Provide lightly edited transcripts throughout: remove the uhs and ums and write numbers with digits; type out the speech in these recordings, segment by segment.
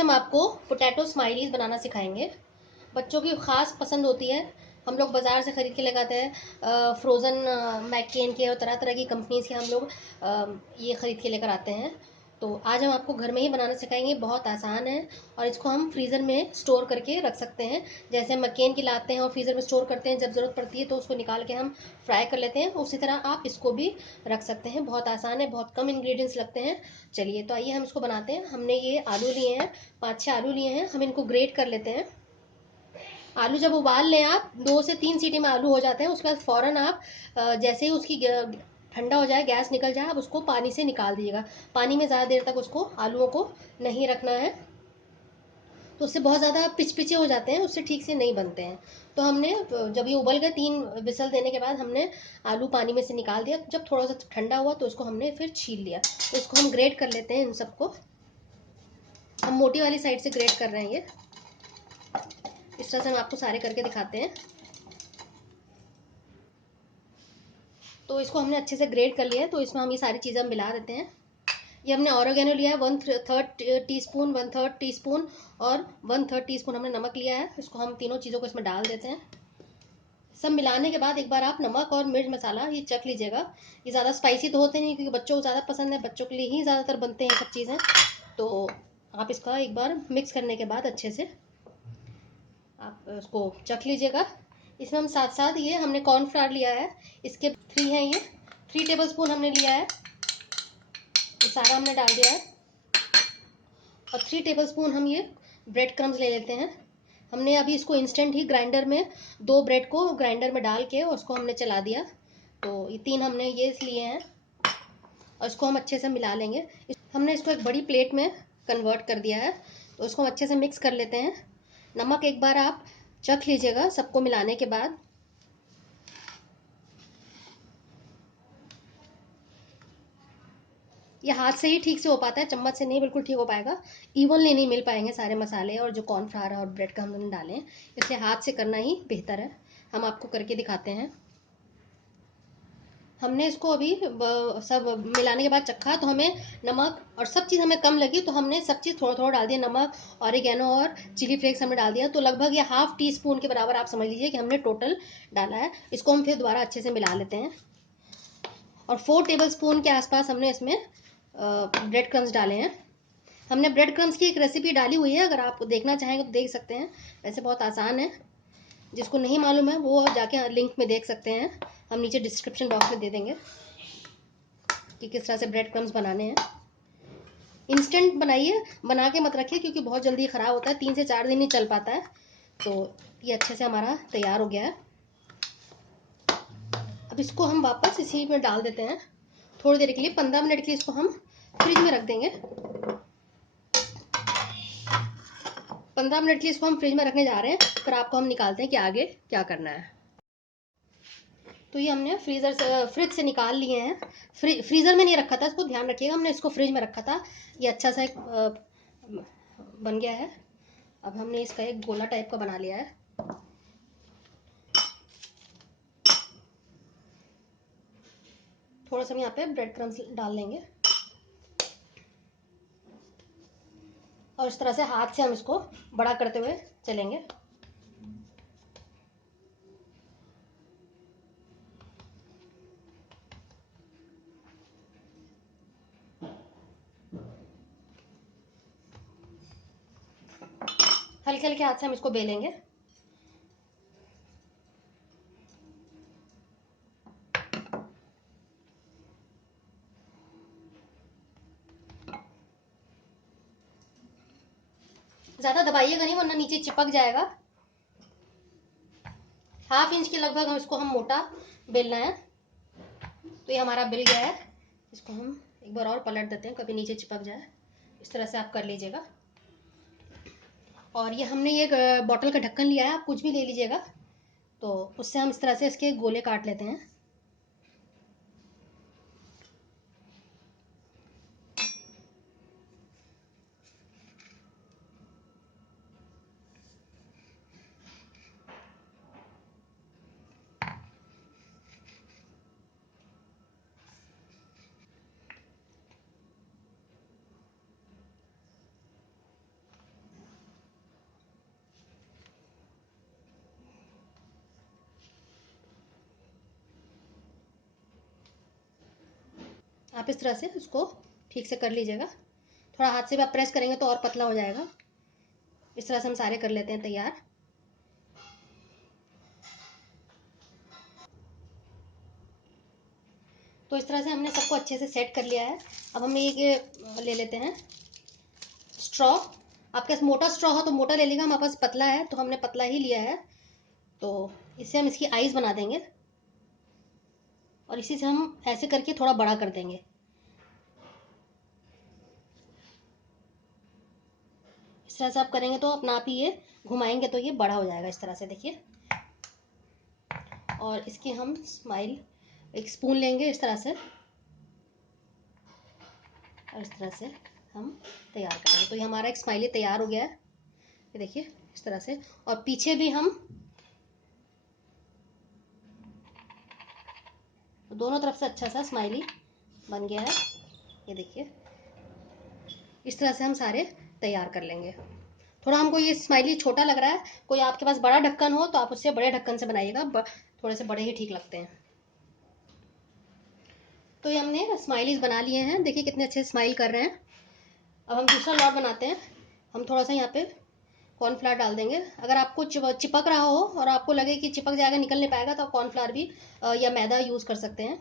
हम आपको potato smileys बनाना सिखाएंगे। बच्चों की खास पसंद होती है। हम लोग बाज़ार से ख़रीद के लेकर आते हैं, फ्रोज़न मैकेन के और तरह तरह की कंपनीज के हम लोग ये ख़रीद के लेकर आते हैं। तो आज हम आपको घर में ही बनाना सिखाएंगे। बहुत आसान है और इसको हम फ्रीज़र में स्टोर करके रख सकते हैं। जैसे हम मैकेन की लाते हैं और फ्रीज़र में स्टोर करते हैं, जब ज़रूरत पड़ती है तो उसको निकाल के हम फ्राई कर लेते हैं, उसी तरह आप इसको भी रख सकते हैं। बहुत आसान है, बहुत कम इंग्रेडिएंट्स लगते हैं। चलिए तो आइए हम इसको बनाते हैं। हमने ये आलू लिए हैं, 5-6 आलू लिए हैं। हम इनको ग्रेट कर लेते हैं। आलू जब उबाल लें आप, 2 से 3 सीटी में आलू हो जाते हैं। उसके बाद फ़ौरन आप जैसे ही उसकी ठंडा हो जाए, गैस निकल जाए, आप उसको पानी से निकाल दीजिएगा। पानी में ज़्यादा देर तक उसको आलूओं को नहीं रखना है, तो उससे बहुत ज़्यादा पिचपिचे हो जाते हैं, उससे ठीक से नहीं बनते हैं। तो हमने जब ये उबल गए, 3 विसल देने के बाद हमने आलू पानी में से निकाल दिया। जब थोड़ा सा ठंडा हुआ तो उसको हमने फिर छील लिया। तो इसको हम ग्रेट कर लेते हैं। इन सबको हम मोटी वाली साइड से ग्रेट कर रहे हैं। ये इस तरह से हम आपको सारे करके दिखाते हैं। तो इसको हमने अच्छे से ग्रेट कर लिया है। तो इसमें हम ये सारी चीज़ें मिला देते हैं। ये हमने ऑरिगेनो लिया है 1/3 टीस्पून, 1/3 टीस्पून और 1/3 टीस्पून हमने नमक लिया है। इसको हम तीनों चीज़ों को इसमें डाल देते हैं। सब मिलाने के बाद एक बार आप नमक और मिर्च मसाला ये चख लीजिएगा। ये ज़्यादा स्पाइसी तो होते नहीं, क्योंकि बच्चों को ज़्यादा पसंद है, बच्चों के लिए ही ज़्यादातर बनते हैं ये सब चीज़ें। तो आप इसका एक बार मिक्स करने के बाद अच्छे से आप उसको चख लीजिएगा। इसमें हम साथ साथ ये हमने कॉर्नफ्लावर लिया है, इसके 3 हैं, ये 3 टेबल स्पून हमने लिया है। ये सारा हमने डाल दिया है। और 3 टेबल स्पून हम ये ब्रेड क्रम्स ले लेते हैं। हमने अभी इसको इंस्टेंट ही ग्राइंडर में 2 ब्रेड को ग्राइंडर में डाल के और उसको हमने चला दिया। तो ये 3 हमने ये लिए हैं और इसको हम अच्छे से मिला लेंगे। हमने इसको एक बड़ी प्लेट में कन्वर्ट कर दिया है। तो इसको हम अच्छे से मिक्स कर लेते हैं। नमक एक बार आप चख लीजिएगा सबको मिलाने के बाद। ये हाथ से ही ठीक से हो पाता है, चम्मच से नहीं बिल्कुल ठीक हो पाएगा। इवनली नहीं मिल पाएंगे सारे मसाले और जो कॉर्नफ्लावर और ब्रेड का हमने डाले हैं, इसलिए हाथ से करना ही बेहतर है। हम आपको करके दिखाते हैं। हमने इसको अभी सब मिलाने के बाद चखा, तो हमें नमक और सब चीज़ हमें कम लगी, तो हमने सब चीज़ थोड़ा थोड़ा डाल दिया। नमक, ऑरिगेनो और चिली फ्लेक्स हमने डाल दिया। तो लगभग ये ½ टीस्पून के बराबर आप समझ लीजिए कि हमने टोटल डाला है। इसको हम फिर दोबारा अच्छे से मिला लेते हैं। और 4 टेबल स्पून के आसपास हमने इसमें ब्रेड क्रम्स डाले हैं। हमने ब्रेड क्रम्स की एक रेसिपी डाली हुई है, अगर आप देखना चाहेंगे तो देख सकते हैं। वैसे बहुत आसान है, जिसको नहीं मालूम है वो जाके लिंक में देख सकते हैं। हम नीचे डिस्क्रिप्शन बॉक्स में दे देंगे कि किस तरह से ब्रेड क्रम्स बनाने हैं। इंस्टेंट बनाइए, बना के मत रखिए, क्योंकि बहुत जल्दी ख़राब होता है, 3 से 4 दिन ही चल पाता है। तो ये अच्छे से हमारा तैयार हो गया है। अब इसको हम वापस इसी में डाल देते हैं। थोड़ी देर के लिए, 15 मिनट के लिए इसको हम फ्रिज में रख देंगे। 15 मिनट के लिए इसको हम फ्रिज में रखने जा रहे हैं, फिर आपको हम निकालते हैं कि आगे क्या करना है। तो ये हमने फ्रिज से निकाल लिए हैं। फ्रीज़र में नहीं रखा था, इसको ध्यान रखिएगा, हमने इसको फ्रिज में रखा था। ये अच्छा सा एक बन गया है। अब हमने इसका एक गोला टाइप का बना लिया है। थोड़ा सा हम यहाँ पे ब्रेड क्रम्स डाल लेंगे और इस तरह से हाथ से हम इसको बड़ा करते हुए चलेंगे। हल्के हल्के हाथ से हम इसको बेलेंगे। ज़्यादा दबाइएगा नहीं, वरना नीचे चिपक जाएगा। ½ इंच के लगभग हम इसको मोटा बेलना है। तो ये हमारा बेल गया है। इसको हम एक बार और पलट देते हैं, कभी नीचे चिपक जाए। इस तरह से आप कर लीजिएगा। और ये हमने ये बॉटल का ढक्कन लिया है, आप कुछ भी ले लीजिएगा। तो उससे हम इस तरह से इसके गोले काट लेते हैं। आप इस तरह से उसको ठीक से कर लीजिएगा। थोड़ा हाथ से भी आप प्रेस करेंगे तो और पतला हो जाएगा। इस तरह से हम सारे कर लेते हैं तैयार। तो इस तरह से हमने सबको अच्छे से सेट कर लिया है। अब हम ये ले लेते हैं स्ट्रॉ। आपके पास मोटा स्ट्रॉ हो तो मोटा ले लेगा, हमारे पास पतला है तो हमने पतला ही लिया है। तो इससे हम इसकी आईज बना देंगे और इसी से हम ऐसे करके थोड़ा बड़ा कर देंगे। इस तरह से आप करेंगे तो अपना आप ही ये घुमाएंगे तो ये बड़ा हो जाएगा इस तरह से, देखिए। और इसकी हम स्माइल एक स्पून लेंगे इस तरह से और इस तरह से हम तैयार करेंगे। तो ये हमारा एक स्माइली तैयार हो गया है, ये देखिए इस तरह से। और पीछे भी हम दोनों तरफ से अच्छा सा स्माइली बन गया है, ये देखिए। इस तरह से हम सारे तैयार कर लेंगे। थोड़ा हमको ये स्माइली छोटा लग रहा है, कोई आपके पास बड़ा ढक्कन हो तो आप उससे बड़े ढक्कन से बनाइएगा, थोड़े से बड़े ही ठीक लगते हैं। तो ये हमने स्माइलीज बना लिए हैं, देखिए कितने अच्छे स्माइल कर रहे हैं। अब हम दूसरा लॉट बनाते हैं। हम थोड़ा सा यहाँ पे कॉर्नफ्लावर डाल देंगे। अगर आपको चिपक रहा हो और आपको लगे कि चिपक जाएगा, निकल नहीं पाएगा, तो आप कॉर्नफ्लावर भी या मैदा यूज़ कर सकते हैं।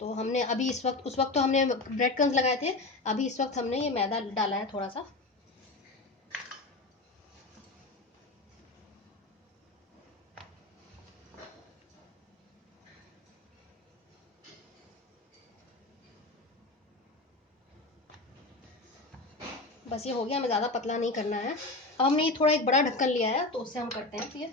तो हमने अभी इस वक्त, उस वक्त तो हमने ब्रेड क्रम्स लगाए थे, अभी इस वक्त हमने ये मैदा डाला है थोड़ा सा। बस ये हो गया, हमें ज़्यादा पतला नहीं करना है। अब हमने ये थोड़ा एक बड़ा ढक्कन लिया है तो उससे हम करते हैं ये।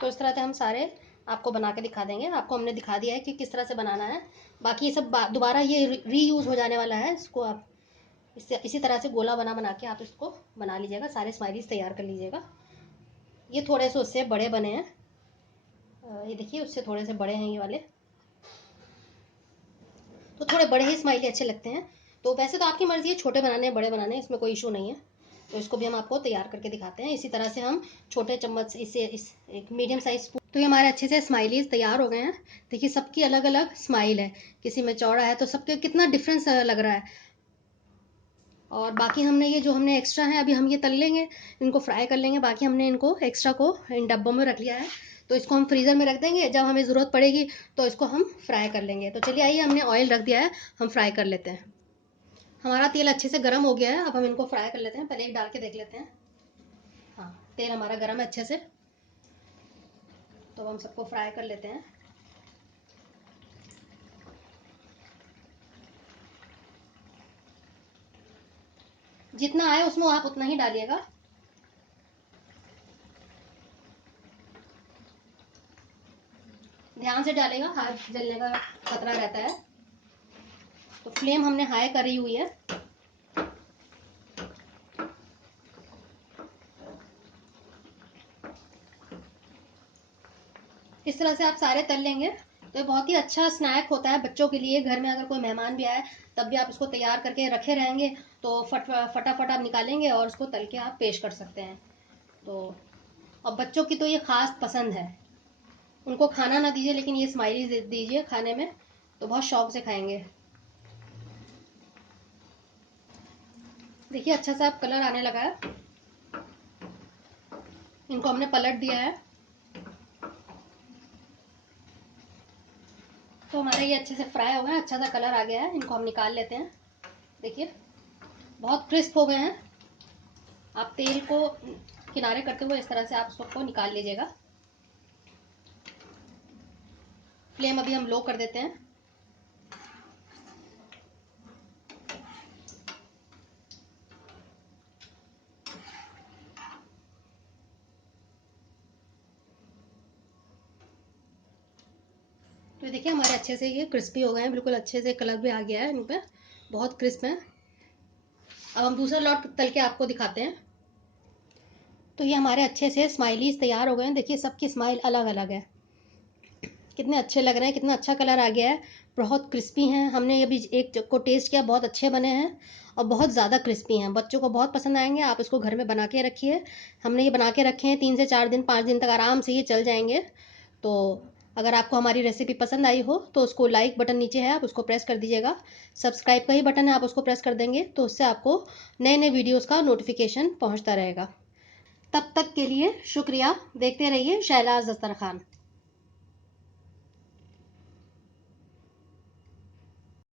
तो इस तरह से हम सारे आपको बना के दिखा देंगे। आपको हमने दिखा दिया है कि किस तरह से बनाना है। बाकी ये सब दोबारा ये रीयूज़ हो जाने वाला है। इसको आप इसी तरह से गोला बना बना के आप इसको बना लीजिएगा, सारे स्माइलीज तैयार कर लीजिएगा। ये थोड़े से उससे बड़े बने हैं, ये देखिए उससे थोड़े से बड़े हैं ये वाले। तो थोड़े बड़े ही स्माइली अच्छे लगते हैं। तो वैसे तो आपकी मर्जी है छोटे बनाने हैं बड़े बनाने हैं, इसमें कोई इशू नहीं है। तो इसको भी हम आपको तैयार करके दिखाते हैं। इसी तरह से हम छोटे चम्मच इससे एक मीडियम साइज स्पून। तो ये हमारे अच्छे से स्माइलीज तैयार हो गए हैं। देखिए सबकी अलग अलग स्माइल है, किसी में चौड़ा है, तो सबके कितना डिफरेंस लग रहा है। और बाकी हमने ये जो हमने एक्स्ट्रा है अभी हम ये तल लेंगे, इनको फ्राई कर लेंगे। बाकी हमने इनको एक्स्ट्रा को इन डब्बों में रख लिया है, तो इसको हम फ्रीज़र में रख देंगे, जब हमें ज़रूरत पड़ेगी तो इसको हम फ्राई कर लेंगे। तो चलिए आइए, हमने ऑयल रख दिया है, हम फ्राई कर लेते हैं। हमारा तेल अच्छे से गर्म हो गया है, अब हम इनको फ्राई कर लेते हैं। पहले एक डाल के देख लेते हैं। हाँ, तेल हमारा गर्म है अच्छे से, तो हम सबको फ्राई कर लेते हैं। जितना आए उसमें आप उतना ही डालिएगा। ध्यान से डालेगा, हाथ जलने का खतरा रहता है। तो फ्लेम हमने हाई करी हुई है। इस तरह से आप सारे तल लेंगे तो ये बहुत ही अच्छा स्नैक होता है बच्चों के लिए। घर में अगर कोई मेहमान भी आए तब भी आप इसको तैयार करके रखे रहेंगे तो फटाफट आप निकालेंगे और उसको तल के आप पेश कर सकते हैं। तो अब बच्चों की तो ये खास पसंद है, उनको खाना ना दीजिए लेकिन ये स्माइली दीजिए खाने में, तो बहुत शौक से खाएंगे। देखिए अच्छा सा अब कलर आने लगा है, इनको हमने पलट दिया है। तो हमारे ये अच्छे से फ्राई हो गए हैं, अच्छा सा कलर आ गया है। इनको हम निकाल लेते हैं। देखिए बहुत क्रिस्प हो गए हैं। आप तेल को किनारे करते हुए इस तरह से आप सबको निकाल लीजिएगा। फ्लेम अभी हम लो कर देते हैं। तो देखिए हमारे अच्छे से ये क्रिस्पी हो गए हैं, बिल्कुल अच्छे से कलर भी आ गया है इन पे, बहुत क्रिस्प है। अब हम दूसरा लॉट तल के आपको दिखाते हैं। तो ये हमारे अच्छे से स्माइलीज तैयार हो गए हैं। देखिए सबकी स्माइल अलग अलग है, कितने अच्छे लग रहे हैं, कितना अच्छा कलर आ गया है, बहुत क्रिस्पी हैं। हमने अभी एक को टेस्ट किया, बहुत अच्छे बने हैं और बहुत ज़्यादा क्रिस्पी हैं। बच्चों को बहुत पसंद आएंगे, आप इसको घर में बना के रखिए। हमने ये बना के रखे हैं 3 से 4 दिन 5 दिन तक आराम से ये चल जाएंगे। तो अगर आपको हमारी रेसिपी पसंद आई हो तो उसको लाइक बटन नीचे है, आप उसको प्रेस कर दीजिएगा। सब्सक्राइब का ही बटन है, आप उसको प्रेस कर देंगे तो उससे आपको नए नए वीडियोज़ का नोटिफिकेशन पहुँचता रहेगा। तब तक के लिए शुक्रिया। देखते रहिए शहनाज दस्तरखान।